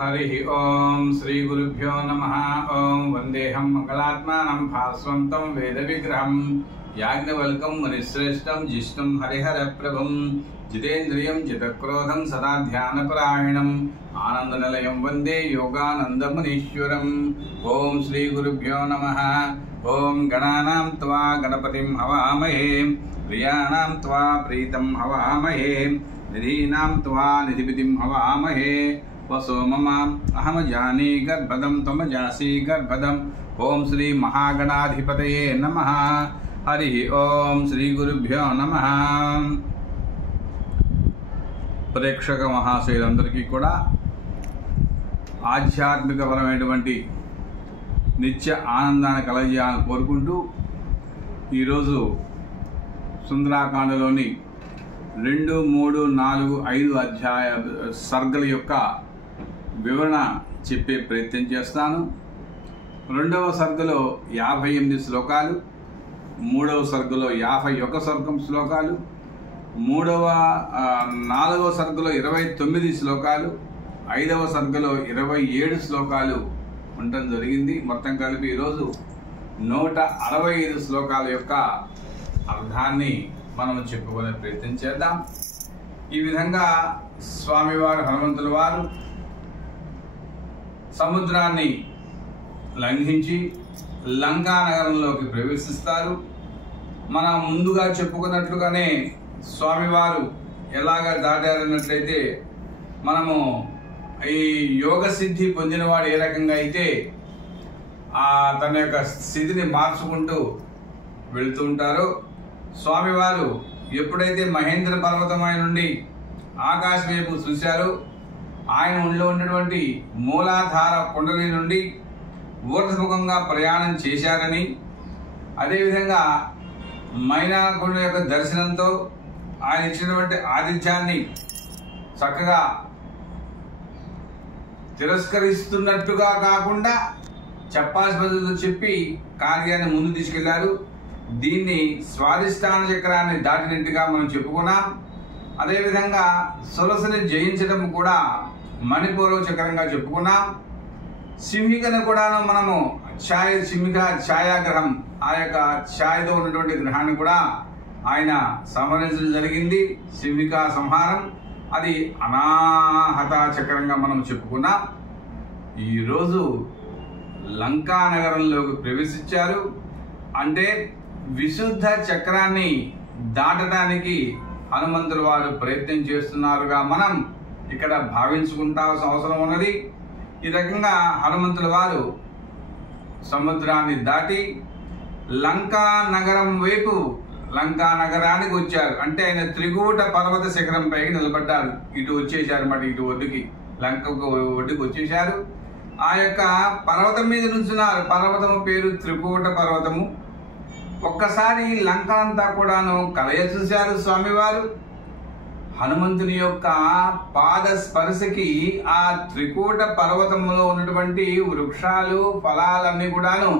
हरि ओम श्री गुरुभ्यो नमः। ओम वंदेहम मंगलात्मानं भास्वन्तं वेद विग्रहं याज्ञवल्क्यं मुनिश्रेष्ठं जिष्णुं हरिहर प्रभुं जितेन्द्रियं जितक्रोधं सदा ध्यानपरायणं आनंदनिलयं वंदे योगानंदमुनीश्वरम्। ओम श्री गुरुभ्यो नमः। ओम गणानां त्वा गणपतिं हवामहे प्रियाणां त्वा प्रीतं हवामहे निधीनां त्वा निधिपतिं हवामहे वसो मम अहम जानी गर्भदम तम जासी गर्भदम। ओम श्री महागणाधिपतये नमः। हरि ओम श्री गुरुभ्यो नमः। ప్రేక్షక మహాశయులందరికీ కూడా ఆధ్యాత్మికపరమైనటువంటి నిత్య ఆనందాన్ని కలగజేయాలని కోరుకుంటూ ఈరోజు సుందరాకాండలోని 2, 3, 4, 5 అధ్యాయ సర్గల యొక్క వివరణ చెప్పే ప్రయత్నం చేస్తాను. 2వ సర్గలో 58 శ్లోకాలు, 3వ సర్గలో 51 శ్లోకాలు, 4వ సర్గలో 29 శ్లోకాలు, 5వ సర్గలో 27 శ్లోకాలు ఉండటం జరిగింది. మొత్తం కలిపి ఈరోజు 165 శ్లోకాల యొక్క అర్థాన్ని మనం చెప్పుకునే ప్రయత్నం చేద్దాం. ఈ విధంగా స్వామివారు హనుమంతుల వారు సముద్రాన్ని లంఘించి లంకా నగరంలోకి ప్రవేశిస్తారు. మనం ముందుగా చెప్పుకున్నట్లుగానే స్వామివారు ఎలాగ దాటారన్నట్లయితే మనము ఈ యోగ సిద్ధి పొందినవాడు ఏ రకంగా అయితే తన యొక్క స్థితిని మార్చుకుంటూ వెళుతూ ఉంటారో, స్వామివారు ఎప్పుడైతే మహేంద్ర పర్వతమై నుండి ఆకాశం వైపు చూశారో ఆయన ఒళ్ళో ఉన్నటువంటి మూలాధార కుండలి నుండి ఊర్ధ్వముఖంగా ప్రయాణం చేశారని, అదేవిధంగా మైనాకుండ యొక్క దర్శనంతో ఆయన ఇచ్చినటువంటి ఆతిథ్యాన్ని చక్కగా తిరస్కరిస్తున్నట్టుగా కాకుండా చెప్పాల్సిన పద్ధతితో చెప్పి కార్యాన్ని ముందు తీసుకెళ్లారు. దీన్ని స్వాధిష్టాన చక్రాన్ని దాటినట్టుగా మనం చెప్పుకున్నాం. అదేవిధంగా సురసుని జయించడం కూడా మణిపూర్వ చక్రంగా చెప్పుకున్నాం. సింహికను కూడా మనము సింహిక ఛాయాగ్రహం, ఆ యొక్క ఛాయతో ఉన్నటువంటి గ్రహాన్ని కూడా ఆయన సంహరించడం జరిగింది. సింహిక సంహారం అది అనాహత చక్రంగా మనం చెప్పుకున్నాం. ఈరోజు లంకా నగరంలోకి ప్రవేశించారు. అంటే విశుద్ధ చక్రాన్ని దాటడానికి హనుమంతుల వారు ప్రయత్నం చేస్తున్నారుగా మనం ఇక్కడ భావించుకుంటాల్సిన అవసరం ఉన్నది. ఈ రకంగా హనుమంతుల వారు సముద్రాన్ని దాటి లంకా నగరం వైపు లంకా నగరానికి వచ్చారు. అంటే ఆయన త్రికూట పర్వత శిఖరం పైకి నిలబడ్డారు. ఇటు వచ్చేసారు అన్నమాట, ఇటు ఒడ్డుకి లంకకు ఒడ్డుకి వచ్చేసారు. ఆ యొక్క పర్వతం మీద నుంచున్నారు. పర్వతము పేరు త్రికూట పర్వతము. ఒక్కసారి లంకనంతా కూడాను కలయ చూశారు స్వామివారు. హనుమంతుని యొక్క పాద స్పర్శకి ఆ త్రికూట పర్వతంలో ఉన్నటువంటి వృక్షాలు ఫలాలన్నీ కూడాను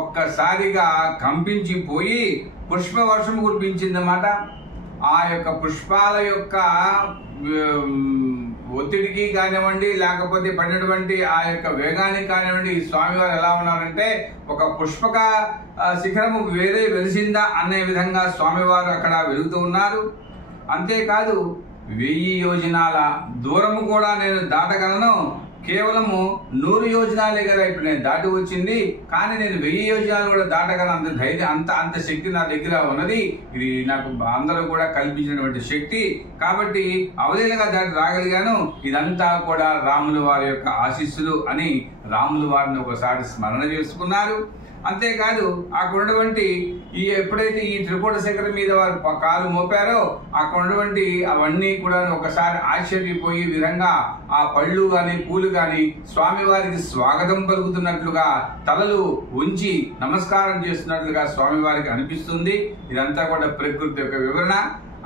ఒక్కసారిగా కంపించిపోయి పుష్పవర్షం కురిపించిందన్నమాట. ఆ యొక్క పుష్పాల యొక్క ఒత్తిడికి కానివ్వండి, లేకపోతే పడినటువంటి ఆ యొక్క వేగానికి కానివ్వండి, స్వామివారు ఎలా ఉన్నారంటే ఒక పుష్పక శిఖరము వేరే వెలిసిందా అనే విధంగా స్వామివారు అక్కడ వెలుగుతూ ఉన్నారు. అంతేకాదు 1000 యోజనాల దూరము కూడా నేను దాటగలను, కేవలము 100 యోజనాలే కదా ఇప్పుడు నేను దాటి వచ్చింది, కానీ నేను 1000 యోజనాలు కూడా దాటగలను, అంత ధైర్యం అంత శక్తి నా దగ్గర ఉన్నది. ఇది నాకు అందరూ కూడా కల్పించినటువంటి శక్తి, కాబట్టి అవలీలగా దాటి రాగలిగాను. ఇదంతా కూడా రాముల వారి యొక్క ఆశీస్సులు అని రాముల వారిని ఒకసారి స్మరణ చేసుకున్నారు. అంతేకాదు అక్కడ ఉన్నటువంటి ఎప్పుడైతే ఈ త్రికూట శిఖరం మీద వారు కాలు మోపారో అక్కడ ఉన్నటువంటి అవన్నీ కూడా ఒకసారి ఆశ్చర్యపోయే విధంగా ఆ పళ్ళు గాని పూలు గాని స్వామివారికి స్వాగతం పలుకుతున్నట్లుగా తలలు ఉంచి నమస్కారం చేస్తున్నట్లుగా స్వామివారికి అనిపిస్తుంది. ఇదంతా కూడా ప్రకృతి యొక్క వివరణ.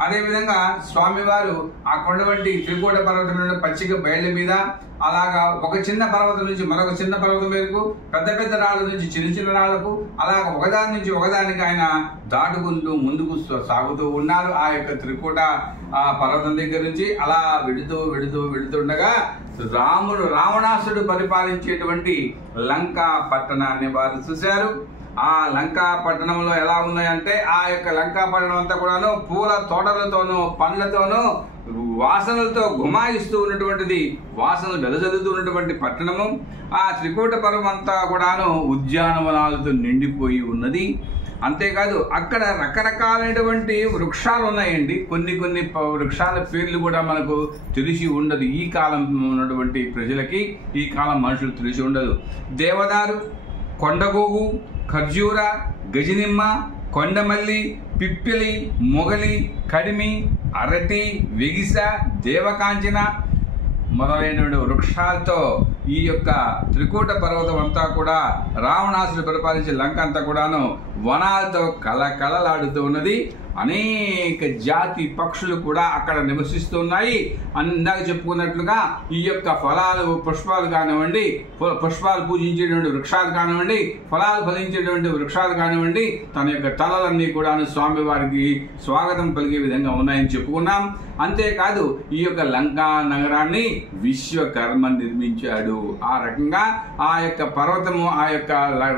అదేవిధంగా స్వామివారు ఆ కొండ వంటి త్రికూట పర్వతం పచ్చిక బయళ్ళ మీద అలాగా ఒక చిన్న పర్వతం నుంచి మరొక చిన్న పర్వతం వరకు, పెద్ద పెద్ద రాళ్ళ నుంచి చిన్న చిన్న రాళ్లకు అలాగ ఒకదాని నుంచి ఒకదానికి ఆయన దాటుకుంటూ ముందుకు సాగుతూ ఉన్నారు. ఆ యొక్క త్రికూట పర్వతం దగ్గర నుంచి అలా వెడుతుండగా రావణాసుడు పరిపాలించేటువంటి లంకా పట్టణాన్ని వారు చూశారు. ఆ లంకా పట్టణంలో ఎలా ఉన్నాయంటే ఆ యొక్క లంకా పట్టణం అంతా కూడాను పూల తోటలతోనూ పండ్లతోనూ వాసనలతో గుమాయిస్తూ ఉన్నటువంటిది, వాసనలు వెదజల్లుతూ ఉన్నటువంటి పట్టణము. ఆ త్రికూట పర్వం అంతా కూడాను ఉద్యానవనాలతో నిండిపోయి ఉన్నది. అంతేకాదు అక్కడ రకరకాలైనటువంటి వృక్షాలు ఉన్నాయండి. కొన్ని వృక్షాల పేర్లు కూడా మనకు తెలిసి ఉండదు. ఈ కాలం ఉన్నటువంటి ప్రజలకి, ఈ కాలం మనుషులు తెలిసి ఉండదు. దేవదారు, కొండగోగు, ఖర్జూర, గజనిమ్మ, కొండమల్లి, పిప్పిలి, మొగలి, కడిమి, అరటి, వెగిస, దేవకాంచన మొదలైనటువంటి వృక్షాలతో ఈ యొక్క త్రికూట పర్వతం అంతా కూడా రావణాసుడు పరిపాలించే లంక అంతా కూడాను వనాలతో కలకలలాడుతూ ఉన్నది. అనేక జాతి పక్షులు కూడా అక్కడ నివసిస్తూ ఉన్నాయి. ఇందాక చెప్పుకున్నట్లుగా ఈ యొక్క ఫలాలు పుష్పాలు కానివ్వండి, పుష్పాలు పూజించేటువంటి వృక్షాలు కానివ్వండి, ఫలాలు ఫలించేటువంటి వృక్షాలు కానివ్వండి, తన యొక్క తలలన్నీ కూడా స్వామి వారికి స్వాగతం పలికే విధంగా ఉన్నాయని చెప్పుకున్నాం. అంతేకాదు ఈ యొక్క లంకా నగరాన్ని విశ్వకర్మ నిర్మించాడు. ఆ రకంగా ఆ యొక్క పర్వతము, ఆ యొక్క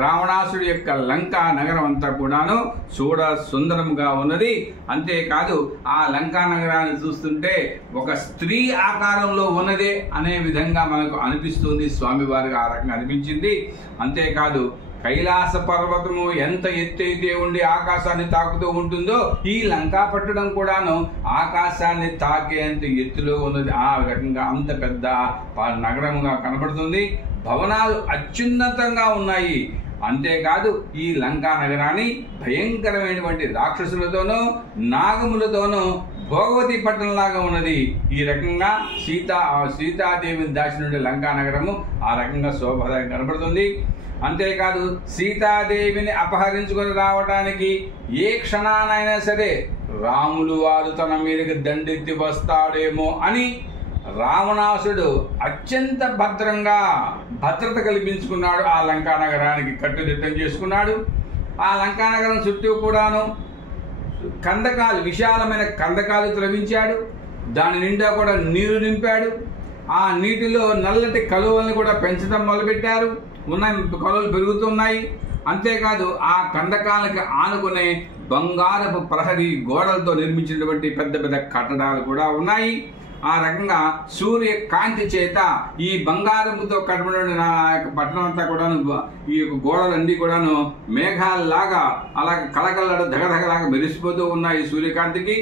రావణాసుడి యొక్క లంకా నగరం అంతా కూడాను చూడ సుందరముగా ఉన్నది. అంతేకాదు ఆ లంకా నగరాన్ని చూస్తుంటే ఒక స్త్రీ ఆకారంలో ఉన్నదే అనే విధంగా మనకు అనిపిస్తుంది. స్వామివారికి ఆ రకంగా అనిపించింది. అంతేకాదు కైలాస పర్వతము ఎంత ఎత్తైతే ఉండి ఆకాశాన్ని తాకుతూ ఉంటుందో ఈ లంకా పట్టణం కూడాను ఆకాశాన్ని తాకేంత ఎత్తులో ఉన్నది. ఆ రకంగా అంత పెద్ద నగరముగా కనబడుతుంది. భవనాలు అత్యున్నతంగా ఉన్నాయి. అంతేకాదు ఈ లంకా నగరాన్ని భయంకరమైనటువంటి రాక్షసులతోనూ నాగములతోనూ భోగవతి పట్టణంలాగా ఉన్నది. ఈ రకంగా సీతాదేవిని దాచినటువంటి లంకా నగరము ఆ రకంగా శోభగా కనబడుతుంది. అంతేకాదు సీతాదేవిని అపహరించుకొని రావడానికి ఏ క్షణానైనా సరే రాములు వారు తన మీదకి దండెత్తి వస్తాడేమో అని రావణాసుడు అత్యంత భద్రత కల్పించుకున్నాడు. ఆ లంకా నగరానికి కట్టుదిట్టం చేసుకున్నాడు. ఆ లంకా నగరం చుట్టూ కూడాను కందకాలు, విశాలమైన కందకాలు త్రవించాడు. దాని నిండా కూడా నీరు నింపాడు. ఆ నీటిలో నల్లటి కలువల్ని కూడా పెంచడం మొదలుపెట్టారు. కలువలు పెరుగుతున్నాయి. అంతేకాదు ఆ కందకాలకి ఆనుకునే బంగారపు ప్రహరీ గోడలతో నిర్మించినటువంటి పెద్ద పెద్ద కట్టడాలు కూడా ఉన్నాయి. ఆ రకంగా సూర్య కాంతి చేత ఈ బంగారముతో కట్టబడిన పట్టణం అంతా కూడాను, ఈ యొక్క గోడలన్నీ కూడాను మేఘాలలాగా అలా కలకలలాడు దగదగలాగా మెరిసిపోతూ ఉన్నాయి సూర్యకాంతికి.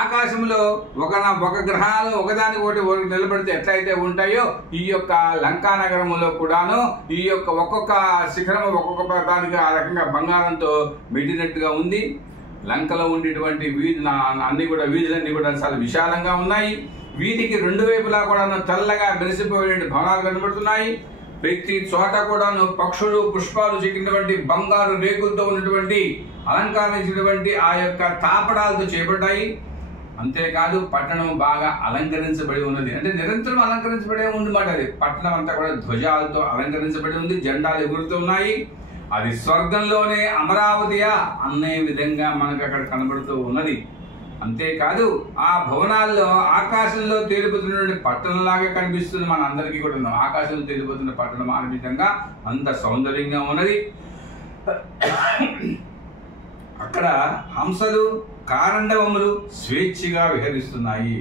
ఆకాశంలో ఒక గ్రహాలు ఒకదాని ఒకటి నిలబడితే ఎట్లయితే ఉంటాయో ఈ యొక్క లంకా నగరంలో కూడాను ఈ యొక్క ఒక్కొక్క శిఖరం ఒక్కొక్క దానికి ఆ రకంగా బంగారంతో పెట్టినట్టుగా ఉంది. లంకలో ఉండేటువంటి వీధులన్నీ కూడా చాలా విశాలంగా ఉన్నాయి. వీధికి రెండు వైపులా కూడా తెల్లగా మెరిసిపోయే భవనాలు కనబడుతున్నాయి. ప్రతి చోట కూడాను పక్షులు, పుష్పాలు చెక్కినటువంటి బంగారు రేకులతో ఉన్నటువంటి అలంకరించినటువంటి ఆ యొక్క తాపడాలతో చేపట్టాయి. అంతేకాదు పట్టణం బాగా అలంకరించబడి ఉన్నది. అంటే నిరంతరం అలంకరించబడే ఉందన్నమాట. అది పట్టణం అంతా కూడా ధ్వజాలతో అలంకరించబడి ఉంది. జెండాలు ఎగురుతున్నాయి. అది స్వర్గంలోనే అమరావతియా అనే విధంగా మనకు అక్కడ కనబడుతూ ఉన్నది. అంతేకాదు ఆ భవనాల్లో ఆకాశంలో తేలిపోతున్నటువంటి పట్టణంలాగా కనిపిస్తుంది. మన అందరికీ కూడా ఆకాశంలో తేలిపోతున్న పట్టణం అనే విధంగా అంత సౌందర్యంగా ఉన్నది. అక్కడ హంసలు, కారండవములు స్వేచ్ఛగా విహరిస్తున్నాయి.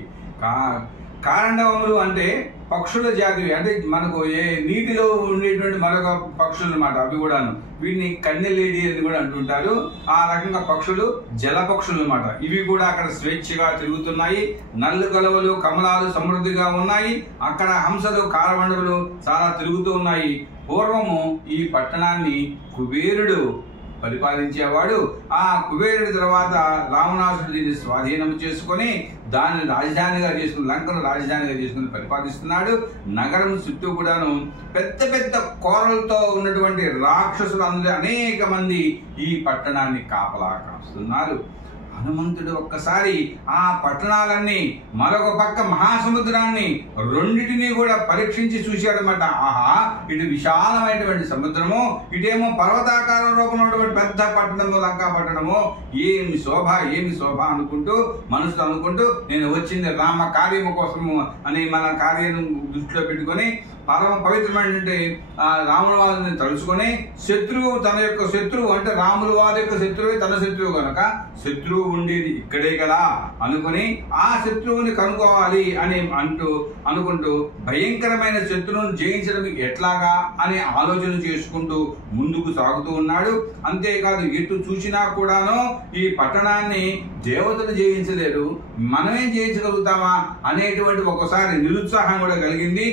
కారండవములు అంటే పక్షుల జాతి, అంటే మనకు ఏ నీటిలో ఉండేటువంటి మరొక పక్షులు అన్నమాట. అవి కూడాను వీటిని కన్నెలేడి అని కూడా అంటుంటారు. ఆ రకంగా పక్షులు జల పక్షులు అన్నమాట. ఇవి కూడా అక్కడ స్వేచ్ఛగా తిరుగుతున్నాయి. నల్లు కలవలు, కమలాలు సమృద్ధిగా ఉన్నాయి. అక్కడ హంసలు, కారవండవులు చాలా తిరుగుతూ ఉన్నాయి. పూర్వము ఈ పట్టణాన్ని కుబేరుడు పరిపాలించేవాడు. ఆ కుబేరుడి తర్వాత రావణాసుడు దీన్ని స్వాధీనం చేసుకుని దాన్ని రాజధానిగా చేసుకుని, లంకను రాజధానిగా చేసుకుని పరిపాలిస్తున్నాడు. నగరం చుట్టూ కూడాను పెద్ద పెద్ద కోరలతో ఉన్నటువంటి రాక్షసులు అందరూ అనేక మంది ఈ పట్టణాన్ని కాపలా కాస్తున్నారు. హనుమంతుడు ఒక్కసారి ఆ పట్టణాలన్నీ మరొక పక్క మహాసముద్రాన్ని రెండిటిని కూడా పరీక్షించి చూశాడనమాట. ఆహా, ఇటు విశాలమైనటువంటి సముద్రము, ఇటేమో పర్వతాకారం రూపంలో ఉన్నటువంటి పెద్ద పట్టణము, లంకా పట్టణము. ఏమి శోభ, ఏమి శోభ అనుకుంటూ మనసులో అనుకుంటూ, నేను వచ్చింది రామ కార్యము కోసము అని మన కార్యాన్ని దృష్టిలో పెట్టుకొని పరమ పవిత్రమైనటువంటి రాముల వారిని తలుచుకొని, శత్రువు తన యొక్క శత్రువు అంటే రాముల వారి యొక్క శత్రువే తన శత్రువు కనుక శత్రువు ఉండేది ఇక్కడే కదా అనుకుని ఆ శత్రువుని కనుక్కోవాలి అని అనుకుంటూ భయంకరమైన శత్రువును జయించడం ఎట్లాగా అనే ఆలోచన చేసుకుంటూ ముందుకు సాగుతూ ఉన్నాడు. అంతేకాదు ఎటు చూసినా కూడాను ఈ పట్టణాన్ని దేవతలు జయించలేరు, మనమేం జయించగలుగుతామా అనేటువంటి ఒకసారి నిరుత్సాహం కూడా కలిగింది.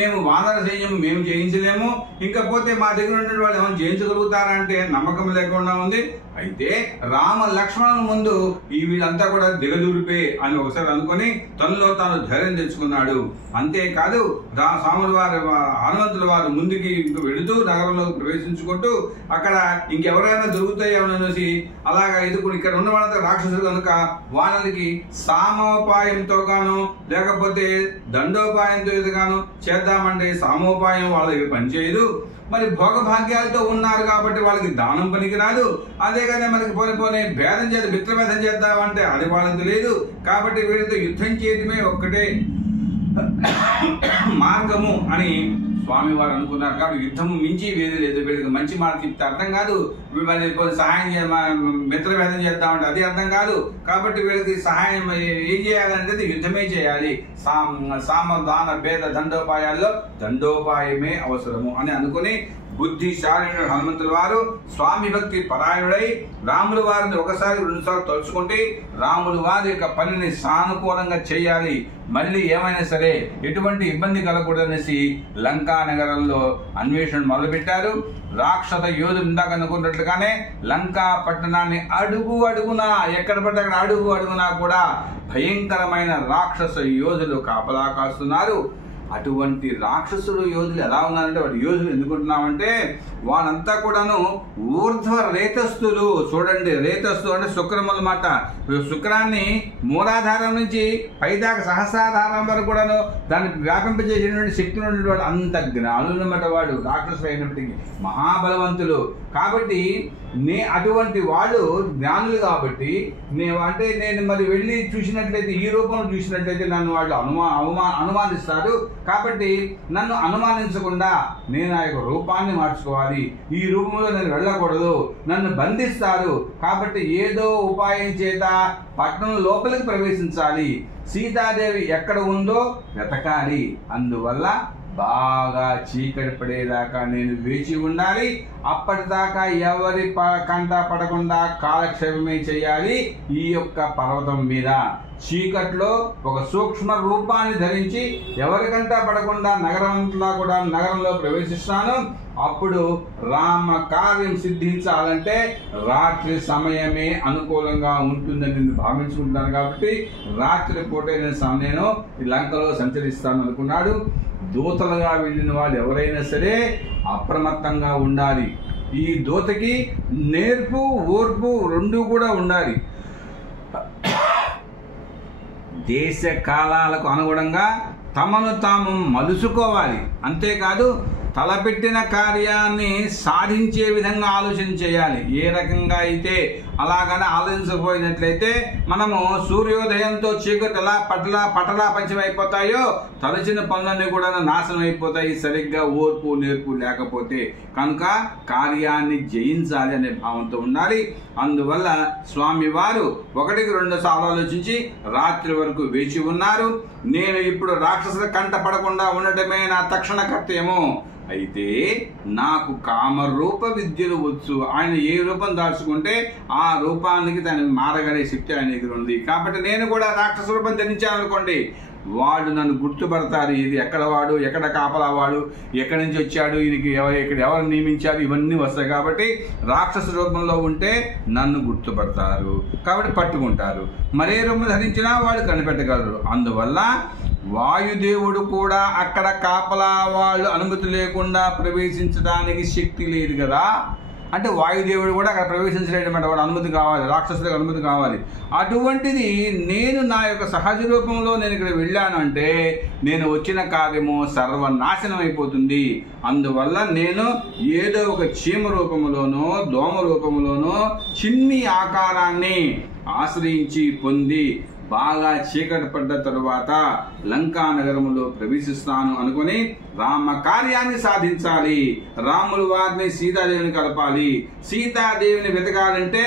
మేము వానర సైన్యం మేము జయించలేము, ఇంకపోతే మా దగ్గర ఉన్నటువంటి వాళ్ళు ఏమైనా జయించగలుగుతారా అంటే నమ్మకం లేకుండా ఉంది. అయితే రామ లక్ష్మణుల ముందు ఈ వీళ్ళంతా కూడా దిగదూరిపే అని ఒకసారి అనుకొని తనలో తాను ధైర్యం తెచ్చుకున్నాడు. అంతేకాదు స్వాముల వారు హనుమంతుల వారు ముందుకి వెళుతూ నగరంలో ప్రవేశించుకుంటూ అక్కడ ఇంకెవరైనా దొరుకుతాయేమనేసి అలాగా ఎదుర్కొని ఇక్కడ ఉన్న వాళ్ళంతా రాక్షసులు కనుక వాళ్ళకి సామోపాయంతో గాను లేకపోతే దండోపాయంతో గాను చేద్దామంటే సామోపాయం వాళ్ళ దగ్గర పనిచేయదు. మరి భోగభాగ్యాలతో ఉన్నారు కాబట్టి వాళ్ళకి దానం పనికిరాదు. అదే కదా మనకి పోనీ భేదం చేద్దాం, మిత్రభేదం చేద్దామంటే అది వాళ్ళకి లేదు. కాబట్టి వీళ్ళతో యుద్ధం చేయడమే ఒక్కటే మార్గము అని స్వామివారు అనుకున్నారు. కాబట్టి యుద్ధము మించి వేది లేదు. వీళ్ళకి మంచి మాట చెప్తే అర్థం కాదు, మరి సహాయం మిత్రభేదం చేద్దామంటే అది అర్థం కాదు. కాబట్టి వీళ్ళకి సహాయం ఏం చేయాలంటే యుద్ధమే చేయాలి. సామదాన భేద దండోపాయాల్లో దండోపాయమే అవసరము అని అనుకుని బుద్ధిశాలి హనుమంతుల వారు స్వామి భక్తి పరాయణుడై రాముల వారిని ఒకసారి రెండుసార్లు తలుచుకుంటే రాముల వారి యొక్క పనిని సానుకూలంగా చేయాలి, మళ్ళీ ఏమైనా సరే ఎటువంటి ఇబ్బంది కలగకూడదనేసి లంకా నగరంలో అన్వేషణ మొదలుపెట్టారు. రాక్షస యోధులు ఇందాక అనుకున్నట్లుగానే లంకా పట్టణాన్ని అడుగు అడుగునా ఎక్కడ పడితే అక్కడ అడుగు అడుగునా కూడా భయంకరమైన రాక్షస యోధులు కాపలా కాస్తున్నారు. అటువంటి రాక్షసుడు యోధులు ఎలా ఉన్నారంటే వాడు యోధులు ఎందుకుంటున్నామంటే వాళ్ళంతా కూడాను ఊర్ధ్వ రేతస్థులు. చూడండి, రేతస్థు అంటే శుక్రము అన్నమాట. శుక్రాన్ని మూలాధారం నుంచి పైదాకా సహస్రాధారం వరకు కూడాను దాన్ని వ్యాపింపజేసినటువంటి శక్తి ఉన్నటువంటి వాడు అంత జ్ఞానులు అన్నమాట. వాడు రాక్షసులు అయినప్పటికీ మహాబలవంతులు. కాబట్టి అటువంటి వాళ్ళు జ్ఞానులు కాబట్టి నేను మరి వెళ్ళి చూసినట్లయితే ఈ రూపంలో చూసినట్లయితే నన్ను వాళ్ళు అనుమానిస్తారు. కాబట్టి నన్ను అనుమానించకుండా నేను ఆ యొక్క రూపాన్ని మార్చుకోవాలి, ఈ రూపంలో నేను వెళ్ళకూడదు, నన్ను బంధిస్తారు. కాబట్టి ఏదో ఉపాయం చేత పట్టణం లోపలికి ప్రవేశించాలి, సీతాదేవి ఎక్కడ ఉందో వెతకాలి. అందువల్ల బాగా చీకటి పడేదాకా నేను వేచి ఉండాలి. అప్పటిదాకా ఎవరి కంట పడకుండా కాలక్షేపమే చేయాలి. ఈ యొక్క పర్వతం మీద చీకట్లో ఒక సూక్ష్మ రూపాన్ని ధరించి ఎవరికంటా పడకుండా నగరంలో ప్రవేశిస్తాను. అప్పుడు రామ కార్యం సిద్ధించాలంటే రాత్రి సమయమే అనుకూలంగా ఉంటుందని నేను భావించుకుంటున్నాను. కాబట్టి రాత్రి పూట నేను లంకలో సంచరిస్తాను అనుకున్నాడు. దూతలుగా వెళ్ళిన వాళ్ళు ఎవరైనా సరే అప్రమత్తంగా ఉండాలి. ఈ దూతకి నేర్పు ఓర్పు రెండు కూడా ఉండాలి. దేశ కాలాలకు అనుగుణంగా తమను తాము మలుచుకోవాలి. అంతేకాదు తలపెట్టిన కార్యాన్ని సాధించే విధంగా ఆలోచన చేయాలి. ఏ రకంగా అయితే అలాగనే ఆలోచించకపోయినట్లయితే మనము సూర్యోదయంతో చీకటి ఎలా పటలా పంచమైపోతాయో తలచిన పనులన్నీ కూడా నాశనం అయిపోతాయి, సరిగ్గా ఓర్పు నేర్పు లేకపోతే. కనుక కార్యాన్ని జయించాలి అనే భావంతో ఉండాలి. అందువల్ల స్వామి వారు 1-2 సార్లు ఆలోచించి రాత్రి వరకు వేచి ఉన్నారు. నేను ఇప్పుడు రాక్షసుల కంట పడకుండా ఉండటమే నా తక్షణ కర్తవ్యము. అయితే నాకు కామరూప విద్యలు వచ్చు. ఆయన ఏ రూపం దాచుకుంటే ఆ రూపానికి దాన్ని మారగలే శక్తి ఆయన దగ్గర ఉంది. కాబట్టి నేను కూడా రాక్షస రూపం ధరించాను అనుకోండి, వాడు నన్ను గుర్తుపడతారు. ఇది ఎక్కడ వాడు, ఎక్కడ కాపలా వాడు, ఎక్కడి నుంచి వచ్చాడు, ఈయనకి ఎవరు నియమించారు, ఇవన్నీ వస్తాయి. కాబట్టి రాక్షస రూపంలో ఉంటే నన్ను గుర్తుపడతారు, కాబట్టి పట్టుకుంటారు. మరే రూపం ధరించినా వాడు కనిపెట్టగలరు. అందువల్ల వాయుదేవుడు కూడా అక్కడ కాపలా వాళ్ళు అనుమతి లేకుండా ప్రవేశించడానికి శక్తి లేదు కదా అంటే వాయుదేవుడు కూడా అక్కడ ప్రవేశించలేదన్నమాట. వాడు అనుమతి కావాలి, రాక్షసులకు అనుమతి కావాలి. అటువంటిది నేను నా యొక్క సహజ రూపంలో నేను ఇక్కడ వెళ్ళాను అంటే నేను వచ్చిన కార్యము సర్వనాశనం అయిపోతుంది. అందువల్ల నేను ఏదో ఒక చీమ రూపంలోనో దోమ రూపంలోనో చిన్ని ఆకారాన్ని ఆశ్రయించి పొంది బాగా చీకటి పడ్డ తరువాత లంకా నగరములో ప్రవేశిస్తాను అనుకుని రామ కార్యాన్ని సాధించాలి. రాములు వారిని సీతాదేవిని కలపాలి. సీతాదేవిని వెతకాలంటే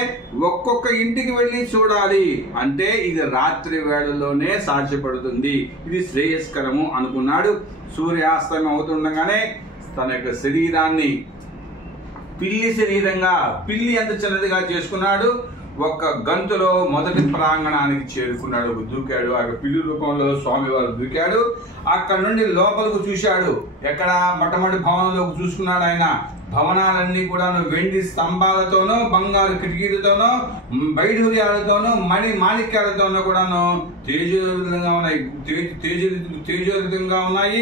ఒక్కొక్క ఇంటికి వెళ్ళి చూడాలి. అంటే ఇది రాత్రి వేళలోనే సాధ్యపడుతుంది, ఇది శ్రేయస్కరము అనుకున్నాడు. సూర్యాస్తమయం అవుతుండగానే తన యొక్క శరీరాన్ని పిల్లి శరీరంగా, పిల్లి అంత చిన్నదిగా చేసుకున్నాడు. ఒక్క గంతులో మొదటి ప్రాంగణానికి చేరుకున్నాడు, దూకాడు. ఆ పిల్లి రూపంలో స్వామివారు దూకాడు. అక్కడ నుండి లోపలకు చూశాడు. ఎక్కడ మొట్టమొదటి భవనంలోకి చూసుకున్నాడు ఆయన. భవనాలన్నీ కూడా వెండి స్తంభాలతోనూ, బంగారు కిటికీలతోనూ, వైఢూర్యాలతోనూ, మాణిక్యాలతోనూ కూడాను తేజోరితంగా ఉన్నాయి, తేజోరితంగా ఉన్నాయి.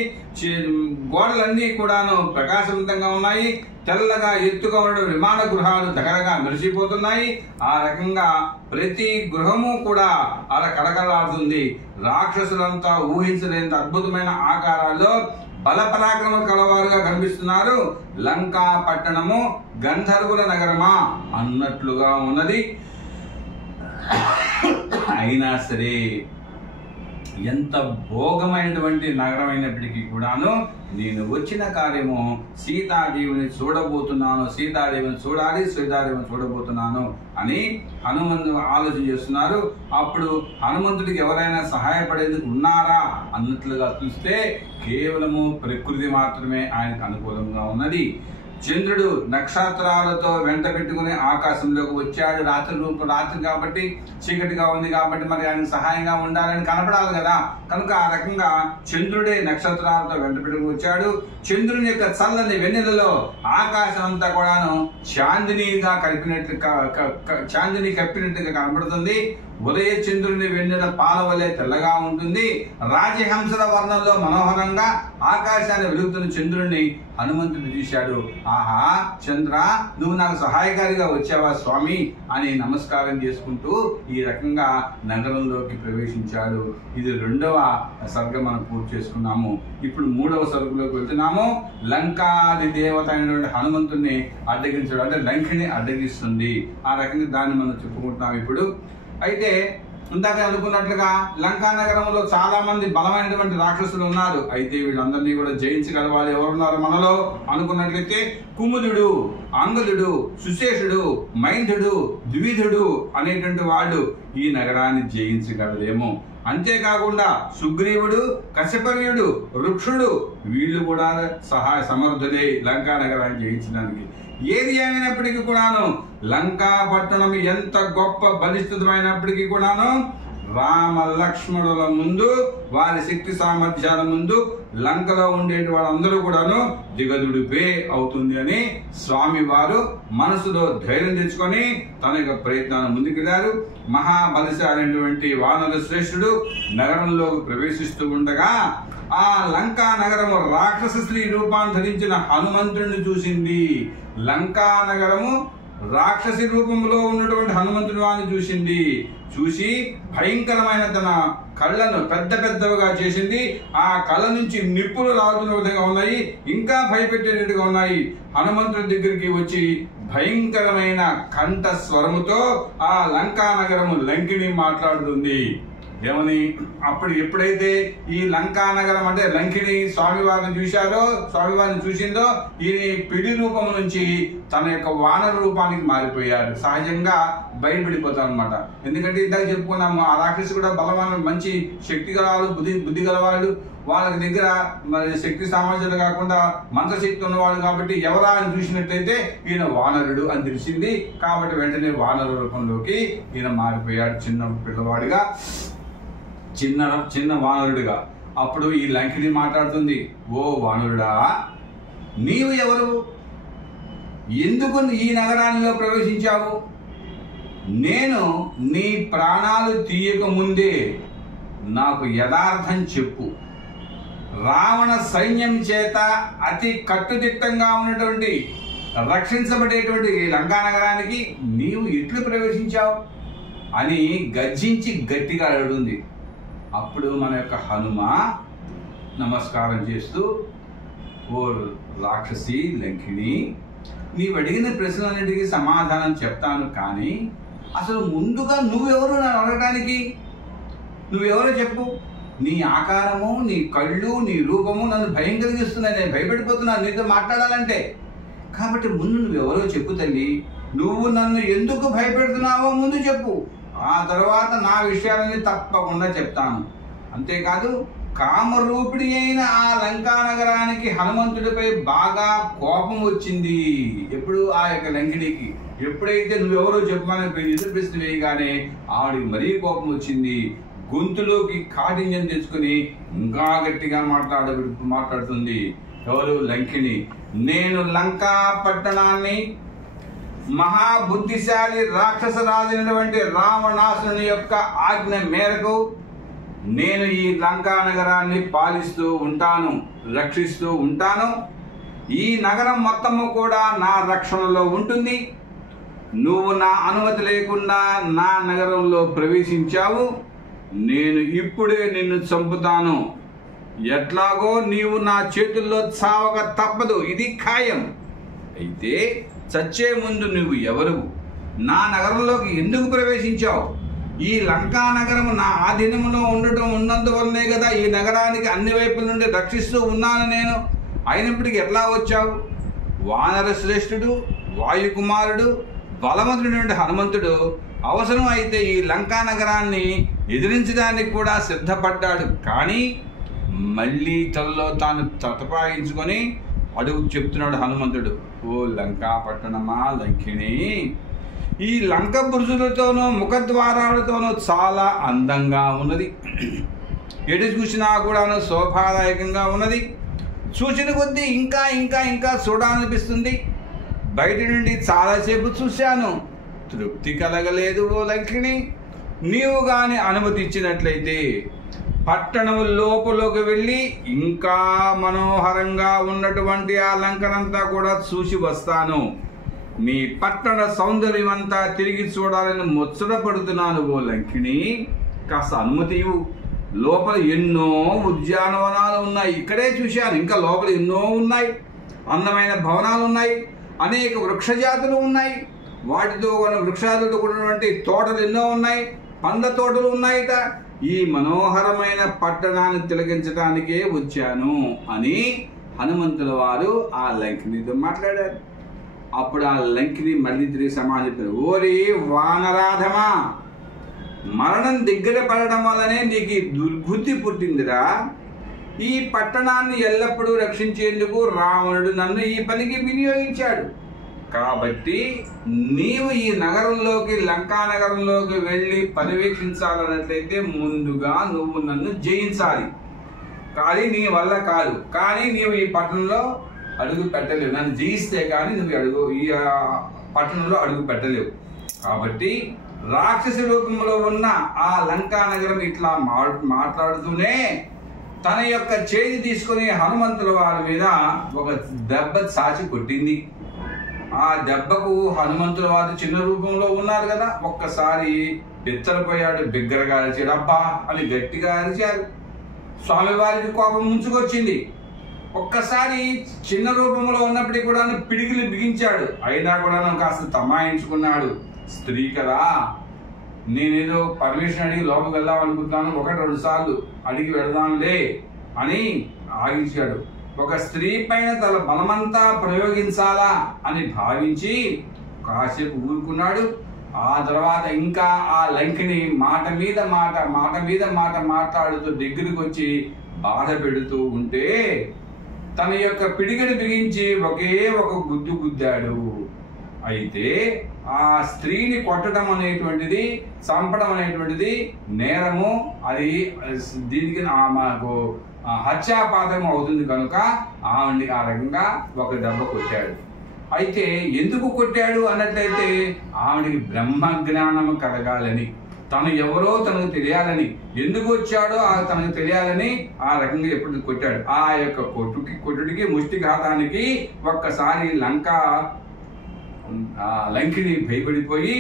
గోడలన్నీ కూడాను ప్రకాశవంతంగా ఉన్నాయి. తెల్లగా ఎత్తుగా ఉన్న విమాన గృహాలు దగ్గరగా మెరిసిపోతున్నాయి. ఆ రకంగా ప్రతి గృహము కూడా అలా కళకళలాడుతుంది. రాక్షసులంతా ఊహించలేనంత అద్భుతమైన ఆకారాల్లో బల పరాక్రమ కలవారుగా కనిపిస్తున్నారు. లంకా పట్టణము గంధర్వుల నగరమా అన్నట్లుగా ఉన్నది. అయినా సరే ఎంత భోగమైనటువంటి నగరం అయినప్పటికీ కూడాను నేను వచ్చిన కార్యము సీతాదేవిని చూడబోతున్నాను, సీతాదేవిని చూడాలి, సీతాదేవిని చూడబోతున్నాను అని హనుమంతుడు ఆలోచన చేస్తున్నారు. అప్పుడు హనుమంతుడికి ఎవరైనా సహాయపడేందుకు ఉన్నారా అన్నట్లుగా చూస్తే కేవలము ప్రకృతి మాత్రమే ఆయనకు అనుకూలంగా ఉన్నది. చంద్రుడు నక్షత్రాలతో వెంట పెట్టుకుని ఆకాశంలోకి వచ్చాడు. రాత్రి కాబట్టి చీకటిగా ఉంది కాబట్టి మరి ఆయనకు సహాయంగా ఉండాలని కనపడాలి కదా. కనుక ఆ రకంగా చంద్రుడే నక్షత్రాలతో వెంట పెట్టుకుని వచ్చాడు. చంద్రుని యొక్క చల్లని వెన్నెలలో ఆకాశం అంతా కూడాను చాందిని కప్పినట్టుగా కనబడుతుంది. ఉదయ చంద్రుని వెన్నెల పాల వలె తెల్లగా ఉంటుంది. రాజహంసల వర్ణంలో మనోహరంగా ఆకాశాన్ని వెలుగుతున్న చంద్రుడిని హనుమంతుడు చూశాడు. ఆహా చంద్ర, నువ్వు నాకు సహాయకారిగా వచ్చావా స్వామి అని నమస్కారం చేసుకుంటూ ఈ రకంగా నగరంలోకి ప్రవేశించాడు. ఇది 2వ సర్గ మనం పూర్తి చేసుకున్నాము. ఇప్పుడు 3వ సర్గలోకి వెళ్తున్నాము. లంకాది దేవత అయినటువంటి హనుమంతుడిని అడ్డగించడం అంటే లంకిని అడ్డగిస్తుంది. ఆ రకంగా దాన్ని మనం చెప్పుకుంటున్నాం ఇప్పుడు. అయితే ఇందాక అనుకున్నట్లుగా లంకా నగరంలో చాలా మంది బలమైనటువంటి రాక్షసులు ఉన్నారు. అయితే వీళ్ళందరినీ కూడా జయించగలవాలి. ఎవరున్నారు మనలో అనుకున్నట్లయితే కుముదుడు, అంగదుడు, సుశేషుడు, మైంధుడు, ద్విధుడు అనేటువంటి వాళ్ళు ఈ నగరాన్ని జయించగలరేమో. అంతేకాకుండా సుగ్రీవుడు, కశ్యపర్యుడు, వృక్షుడు వీళ్ళు కూడా సహాయ సమర్థులే లంకా నగరాన్ని జయించడానికి. ఏది అయినప్పటికీ కూడాను లంకా పట్టణం ఎంత గొప్ప బలిష్ఠమైనప్పటికీ కూడాను రామ లక్ష్మణుల ముందు, వారి శక్తి సామర్థ్యాల ముందు లంకలో ఉండే వాళ్ళందరూ కూడాను దిగదుడిపే అవుతుంది అని స్వామి వారు మనసులో ధైర్యం తెచ్చుకొని తన యొక్క ప్రయత్నాన్ని ముందుకెళ్లారు. మహాబలిశాలైనటువంటి వానర శ్రేష్ఠుడు నగరంలోకి ప్రవేశిస్తూ ఉండగా ఆ లంకా నగరము రాక్షస స్త్రీ రూపాన్ని ధరించిన హనుమంతుడిని చూసింది. లంకా నగరము రాక్షసి రూపంలో ఉన్నటువంటి హనుమంతుడి వారిని చూసింది. చూసి భయంకరమైన తన కళ్ళను పెద్దవిగా చేసింది. ఆ కళ్ళ నుంచి నిప్పులు రాలుతున్న విధంగా ఉన్నాయి, ఇంకా భయపెట్టేటట్టుగా ఉన్నాయి. హనుమంతుడి దగ్గరికి వచ్చి భయంకరమైన కంఠ స్వరముతో ఆ లంకా నగరము లంకిని మాట్లాడుతుంది. ఏమని? అప్పుడు ఎప్పుడైతే ఈ లంకా నగరం అంటే లంకిని స్వామివారిని చూసిందో ఈ పిడి రూపం నుంచి తన యొక్క వానర రూపానికి మారిపోయారు. సహజంగా బయటపడిపోతారు అనమాట. ఎందుకంటే ఇందాక చెప్పుకున్నాము, ఆ రాక్షసు కూడా బలమైన మంచి శక్తి గలవాళ్ళు, బుద్ధి గలవాళ్ళు. వాళ్ళ దగ్గర మరి శక్తి సామర్థ్యాలు కాకుండా మంత్రశక్తి ఉన్నవాడు కాబట్టి ఎవరా అని చూసినట్లయితే ఈయన వానరుడు అని తెలిసింది. కాబట్టి వెంటనే వానర రూపంలోకి ఈయన మారిపోయాడు, చిన్న పిల్లవాడిగా, చిన్న వానరుడిగా. అప్పుడు ఈ లంకిని మాట్లాడుతుంది, ఓ వానరుడా, నీవు ఎవరు? ఎందుకు ఈ నగరాల్లో ప్రవేశించావు? నేను నీ ప్రాణాలు తీయక ముందే నాకు యథార్థం చెప్పు. రావణ సైన్యం చేత అతి కట్టుదిట్టంగా ఉన్నటువంటి రక్షించబడేటువంటి లంకా నగరానికి నీవు ఎట్లు ప్రవేశించావు అని గర్జించి గట్టిగా అడుగుతుంది. అప్పుడు మన యొక్క హనుమ నమస్కారం చేస్తూ, ఓ రాక్షసి లంకిణి, నీవు అడిగిన ప్రశ్నలన్నిటికీ సమాధానం చెప్తాను, కానీ అసలు ముందుగా నువ్వెవరు నన్ను అడగడానికి? నువ్వెవరో చెప్పు. నీ ఆకారము, నీ కళ్ళు, నీ రూపము నన్ను భయం కలిగిస్తున్నాయి. నేను భయపడిపోతున్నాను నీతో మాట్లాడాలంటే. కాబట్టి ముందు నువ్వెవరో చెప్పు తల్లి. నువ్వు నన్ను ఎందుకు భయపెడుతున్నావో ముందు చెప్పు. ఆ తర్వాత నా విషయాలని తప్పకుండా చెప్తాను. అంతేకాదు, కామరూపిణి అయిన ఆ లంకా నగరానికి హనుమంతుడిపై బాగా కోపం వచ్చింది. ఎప్పుడు ఆ యొక్క లంకిణికి ఎప్పుడైతే నువ్వెవరో చెప్పమని ఎదురు ప్రశ్న వేయగానే ఆవిడికి మరీ కోపం వచ్చింది. గొంతులోకి కాఠిన్యం తెచ్చుకుని ఇంకా గట్టిగా మాట్లాడుతుంది. ఎవరు? లంకిణి. నేను లంకా పట్టణాన్ని మహాబుద్ధిశాలి రాక్షస రాజైనటువంటి రావణాసుని యొక్క ఆజ్ఞ మేరకు నేను ఈ లంకా నగరాన్ని పాలిస్తూ ఉంటాను, రక్షిస్తూ ఉంటాను. ఈ నగరం మొత్తము కూడా నా రక్షణలో ఉంటుంది. నువ్వు నా అనుమతి లేకుండా నా నగరంలో ప్రవేశించావు. నేను ఇప్పుడే నిన్ను చంపుతాను. ఎట్లాగో నీవు నా చేతుల్లో చావక తప్పదు, ఇది ఖాయం. అయితే చచ్చే ముందు నువ్వు ఎవరు? నా నగరంలోకి ఎందుకు ప్రవేశించావు? ఈ లంకా నగరం నా ఆధీనంలో ఉన్నందువల్లనే కదా ఈ నగరానికి అన్ని వైపుల నుండి రక్షిస్తూ ఉన్నాను నేను. అయినప్పటికీ ఎట్లా వచ్చావు? వానర శ్రేష్ఠుడు, వాయుకుమారుడు, బలవంతుడైన హనుమంతుడు అవసరం అయితే ఈ లంకా నగరాన్ని ఎదిరించడానికి కూడా సిద్ధపడ్డాడు. కానీ మళ్ళీ తనలో తాను తటపాయించుకొని అడుగు చెప్తున్నాడు హనుమంతుడు. ఓ లంకా పట్టణమా లంకిణి, ఈ లంక బురుజులతోనూ ముఖద్వారాలతోనూ చాలా అందంగా ఉన్నది. ఎటు చూసినా కూడాను శోభాదాయకంగా ఉన్నది. చూసిన కొద్దీ ఇంకా ఇంకా ఇంకా చూడాలనిపిస్తుంది. బయట నుండి చాలాసేపు చూశాను, తృప్తి కలగలేదు. ఓ లంకిణి, నీవు గాని అనుమతి ఇచ్చినట్లయితే పట్టణం లోపలికి వెళ్ళి ఇంకా మనోహరంగా ఉన్నటువంటి ఆ లంకనంతా కూడా చూసి వస్తాను. నీ పట్టణ సౌందర్యం అంతా తిరిగి చూడాలని ముచ్చట పడుతున్నాను. ఓ లంకిణి, కాస్త అనుమతి ఇవ్వు. లోపల ఎన్నో ఉద్యానవనాలు ఉన్నాయి, ఇక్కడే చూశాను. ఇంకా లోపల ఎన్నో ఉన్నాయి, అందమైన భవనాలు ఉన్నాయి, అనేక వృక్షజాతులు ఉన్నాయి. వాటితో వృక్షాలతో కూడినటువంటి తోటలు ఎన్నో ఉన్నాయి, పండ్ల తోటలు ఉన్నాయిట. ఈ మనోహరమైన పట్టణాన్ని తిలకించడానికే వచ్చాను అని హనుమంతుల వారు ఆ లంకినితో మాట్లాడారు. అప్పుడు ఆ లంకిని మళ్ళీ తిరిగి సమాధానం చెప్పారు. ఓరి వానరాధమా, మరణం దగ్గర పడడం వల్లనే నీకు దుర్బుద్ధి పుట్టిందిరా. ఈ పట్టణాన్ని ఎల్లప్పుడూ రక్షించేందుకు రావణుడు నన్ను ఈ పనికి వినియోగించాడు. కాబట్టి నీవు ఈ నగరంలోకి, లంకా నగరంలోకి వెళ్ళి పర్యవేక్షించాలన్నట్లయితే ముందుగా నువ్వు నన్ను జయించాలి. కానీ నీ వల్ల కాదు. కానీ నీవు ఈ పట్టణంలో అడుగు పెట్టలేవు. నన్ను జయిస్తే కానీ నువ్వు ఈ పట్టణంలో అడుగు పెట్టలేవు. కాబట్టి రాక్షస రూపంలో ఉన్న ఆ లంకా నగరం ఇట్లా మాట్లాడుతూనే తన యొక్క చేతి తీసుకుని హనుమంతుల వారి మీద ఒక దెబ్బ సాచి కొట్టింది. ఆ దెబ్బకు హనుమంతుల వారు చిన్న రూపంలో ఉన్నారు కదా, ఒక్కసారి బెత్తరపోయాడు, బిగ్గరగా అరిచాడు. అబ్బా అని గట్టిగా అరిచారు. స్వామివారికి కోపం ముంచుకొచ్చింది. ఒక్కసారి చిన్న రూపంలో ఉన్నప్పటికీ కూడా పిడికిలు బిగించాడు. అయినా కూడా కాస్త తమాయించుకున్నాడు. స్త్రీ కదా, నేనేదో పర్మిషన్ అడిగి లోపలికి వెళ్దాం అనుకుంటున్నాను, 1-2 సార్లు అడిగి వెళదాంలే అని ఆగించాడు. ఒక స్త్రీ పైన తన బలమంతా ప్రయోగించాలా అని భావించి కాసేపు ఊరుకున్నాడు. ఆ తర్వాత ఇంకా ఆ లంకిని మాట మీద మాట మాట్లాడుతూ దగ్గరికి వచ్చి బాధ పెడుతూ ఉంటే తన యొక్క పిడికిని బిగించి ఒకే ఒక గుద్దు గుద్దాడు. అయితే ఆ స్త్రీని కొట్టడం అనేటువంటిది, చంపడం అనేటువంటిది నేరము. అది దీనికి మనకు హత్యాపాతం అవుతుంది కనుక ఆవిడ్ని ఆ రకంగా ఒక దెబ్బ కొట్టాడు. అయితే ఎందుకు కొట్టాడు అన్నట్లయితే ఆవిడికి బ్రహ్మజ్ఞానం కలగాలని. తను ఎవరో తనకు తెలియాలని, ఎందుకు వచ్చాడో తనకు తెలియాలని ఆ రకంగా ఎప్పుడు కొట్టాడు. ఆ యొక్క కొట్టుడికి ముష్టిఘాతానికి ఒక్కసారి లంకిని భయపడిపోయి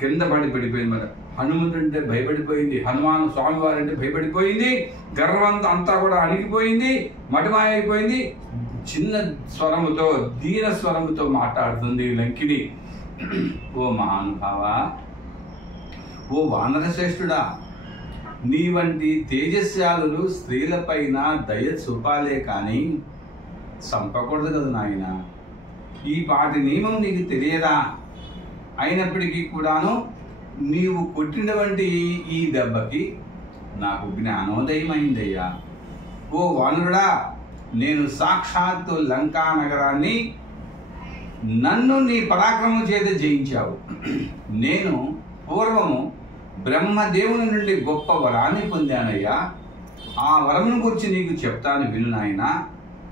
కింద పడిపోయింది. మరి హనుమంతుడు అంటే భయపడిపోయింది, హనుమాన్ స్వామి వారంటే భయపడిపోయింది, గర్వంతో అంతా కూడా అణిగిపోయింది, మటమాయైపోయింది. చిన్న స్వరముతో, దీన స్వరముతో మాట్లాడుతుంది లంకిని. ఓ మహానుభావ, ఓ వానర శ్రేష్ఠుడా, నీ వంటి తేజస్యాలు స్త్రీలపైన దయ చూపాలే కానీ చంపకూడదు కదా నాయన. ఈ పాటి నియమం నీకు తెలియదా? అయినప్పటికీ కూడాను నీవు కొట్టినటువంటి ఈ దెబ్బకి నాకు జ్ఞానోదయమైందయ్యా. ఓ వానరుడా, నేను సాక్షాత్తు లంకా నగరాన్ని నన్ను నీ పరాక్రమం చేత జయించావు. నేను పూర్వము బ్రహ్మదేవుని నుండి గొప్ప వరాన్ని పొందానయ్యా. ఆ వరమును గురించి నీకు చెప్తాను విను నాయనా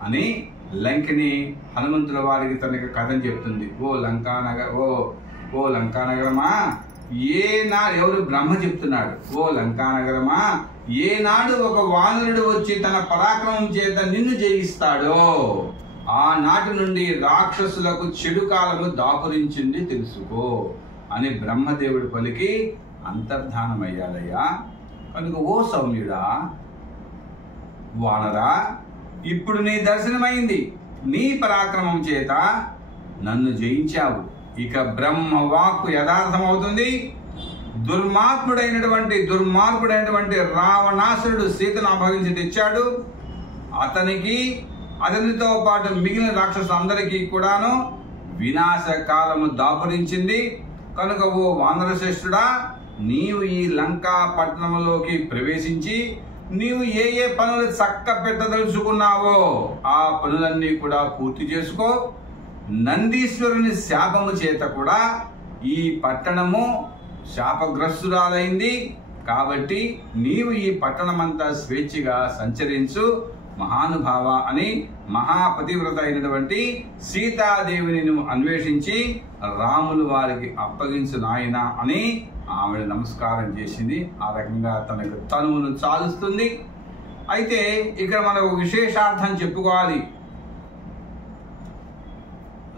అని లంకిని హనుమంతుల వారికి తనకి కథను చెప్తుంది. ఓ లంకానగరమా, ఎవరు బ్రహ్మ చెప్తున్నాడు. ఓ లంకానగరమా, ఏనాడు ఒక వానరుడు వచ్చి తన పరాక్రమం చేత నిన్ను జయిస్తాడో ఆనాటి నుండి రాక్షసులకు చెడు కాలము దాపురించింది తెలుసుకో అని బ్రహ్మదేవుడు పలికి అంతర్ధానమయ్యాడయ్యా. కనుక ఓ సౌమ్యుడా, వానరా, ఇప్పుడు నీ దర్శనమైంది. నీ పరాక్రమం చేత నన్ను జయించావు. ఇక బ్రహ్మవాక్కు యథార్థమవుతుంది. దుర్మార్గుడైనటువంటి రావణాసురుడు సీతను అపహరించి తెచ్చాడు. అతనితో పాటు మిగిలిన రాక్షసులందరికీ కూడాను వినాశ కాలము దాపురించింది. కనుక ఓ వానర శ్రేష్ఠుడా, నీవు ఈ లంకా పట్టణంలోకి ప్రవేశించి నీవు ఏ పనులు చక్క పెట్టదలుచుకున్నావో ఆ పనులన్నీ కూడా పూర్తి చేసుకో. నందీశ్వరుని శాపము చేత కూడా ఈ పట్టణము శాపగ్రస్తురాలైంది. కాబట్టి నీవు ఈ పట్టణమంతా స్వేచ్ఛగా సంచరించు మహానుభావ అని మహాపతివ్రత అయినటువంటి సీతాదేవిని నువ్వు అన్వేషించి రాములు వారికి అప్పగించు నాయన అని ఆవిడ నమస్కారం చేసింది. ఆ రకంగా తనకు తనువును చాలుస్తుంది. అయితే ఇక్కడ మనకు విశేషార్థం చెప్పుకోవాలి.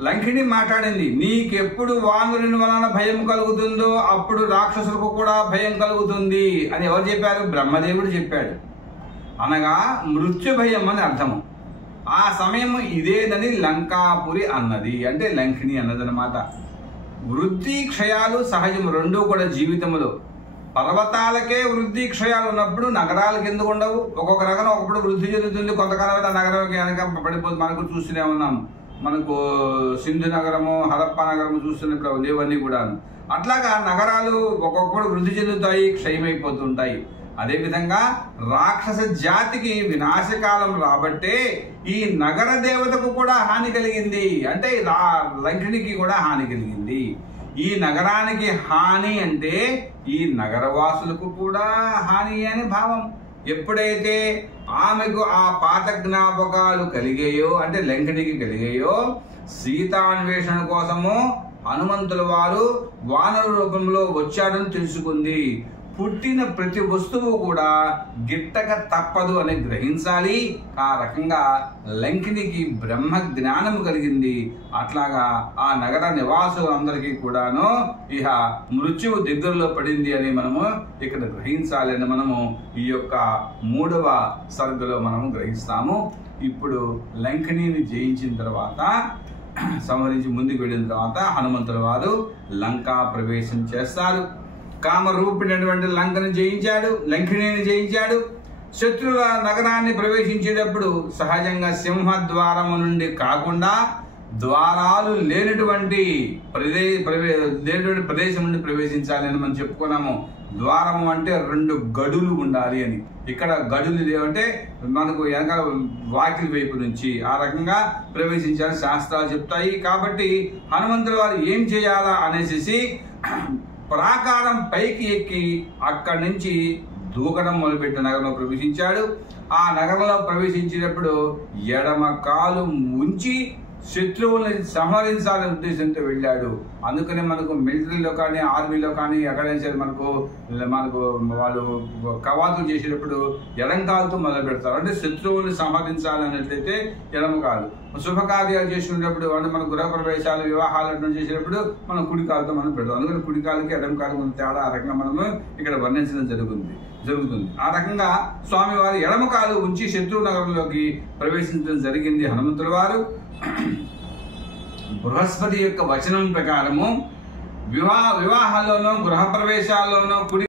లంకిని మాట్లాడింది, నీకెప్పుడు వానరుని వలన భయం కలుగుతుందో అప్పుడు రాక్షసులకు కూడా భయం కలుగుతుంది అని ఎవరు చెప్పారు? బ్రహ్మదేవుడు చెప్పాడు. అనగా మృత్యు భయం అని అర్థము. ఆ సమయం ఇదేనని లంకాపురి అన్నది, అంటే లంకిని అన్నదనమాట. వృద్ధి క్షయాలు సహజం, రెండూ కూడా జీవితంలో. పర్వతాలకే వృద్ధి క్షయాలు ఉన్నప్పుడు నగరాలకు ఎందుకు ఉండవు? ఒక్కొక్క నగరం ఒకప్పుడు వృద్ధి చెందుతుంది, కొంతకాలం నగరం వెనక పడిపోతుంది. మనకు చూస్తూనే ఉన్నాము. మనకు సింధు నగరము, హరప్ప నగరము చూస్తున్నప్పుడు లేవన్నీ కూడా. అట్లాగా నగరాలు ఒక్కొక్కడు వృద్ధి చెందుతాయి, క్షయమైపోతుంటాయి. అదేవిధంగా రాక్షస జాతికి వినాశకాలం రాబట్టే ఈ నగర దేవతకు కూడా హాని కలిగింది, అంటే లంకినికి కూడా హాని కలిగింది. ఈ నగరానికి హాని అంటే ఈ నగరవాసులకు కూడా హాని అని భావం. ఎప్పుడైతే ఆమెకు ఆ పాత జ్ఞాపకాలు కలిగాయో, అంటే లంకినికి కలిగాయో, సీతాన్వేషణ కోసము హనుమంతుల వారు వానర రూపంలో వచ్చాడని తెలుసుకుంది. పుట్టిన ప్రతి వస్తువు కూడా గిట్టక తప్పదు అని గ్రహించాలి. ఆ రకంగా లంకినికి బ్రహ్మ జ్ఞానము కలిగింది. అట్లాగా ఆ నగర నివాసులందరికీ కూడాను ఇహ మృత్యువు దగ్గరలో పడింది అని మనము ఇక్కడ గ్రహించాలి అని మనము ఈ యొక్క 3వ సర్గలో మనము గ్రహిస్తాము. ఇప్పుడు లంకిని జయించిన తర్వాత, సంహరించి ముందుకు వెళ్ళిన తర్వాత హనుమంతుల వారు లంకా ప్రవేశం చేస్తారు. కామరూపిణటువంటి లంకను జయించాడు, లంకిని జయించాడు. శత్రుల నగరాన్ని ప్రవేశించేటప్పుడు సహజంగా సింహద్వారము నుండి కాకుండా ద్వారాలు లేనటువంటి ప్రదేశం నుండి ప్రవేశించాలని మనం చెప్పుకున్నాము. ద్వారము అంటే 2 గడులు ఉండాలి అని. ఇక్కడ గడులు లేవంటే మనకు వెనకాల వాకిలి వైపు నుంచి ఆ రకంగా ప్రవేశించాలని శాస్త్రాలు చెప్తాయి. కాబట్టి హనుమంతుల వారు ఏం చేయాలా అనేసి ప్రాకారం పైకి ఎక్కి అక్కడి నుంచి దూకడం మొదలుపెట్టి నగరంలో ప్రవేశించాడు. ఆ నగరంలో ప్రవేశించినప్పుడు ఎడమ కాలు ఉంచి శత్రువుల్ని సంహరించాలనే ఉద్దేశంతో వెళ్ళాడు. అందుకనే మనకు మిలిటరీలో కానీ ఆర్మీలో కానీ ఎక్కడైనా సరే మనకు వాళ్ళు కవాతులు చేసేటప్పుడు ఎడం కాలుతో మొదలు పెడతారు. అంటే శత్రువుల్ని సంహరించాలన్నట్లయితే ఎడమ కాలు. శుభకార్యాలు చేసినప్పుడు అంటే మన గృహ ప్రవేశాలు వివాహాలు చేసేటప్పుడు మనం కుడి కాలుతో మనం పెడతాం. అందుకని కుడి కాలుకి ఎడం కాలుకి ఉన్న తేడా ఆ రకంగా మనము ఇక్కడ వర్ణించడం జరుగుతుంది. ఆ రకంగా స్వామివారి ఎడమ కాలు ఉంచి శత్రు నగరంలోకి ప్రవేశించడం జరిగింది హనుమంతుల వారు. బృహస్పతి యొక్క వచనం ప్రకారము వివాహాల్లోనూ గృహ ప్రవేశాల్లోనూ కుడి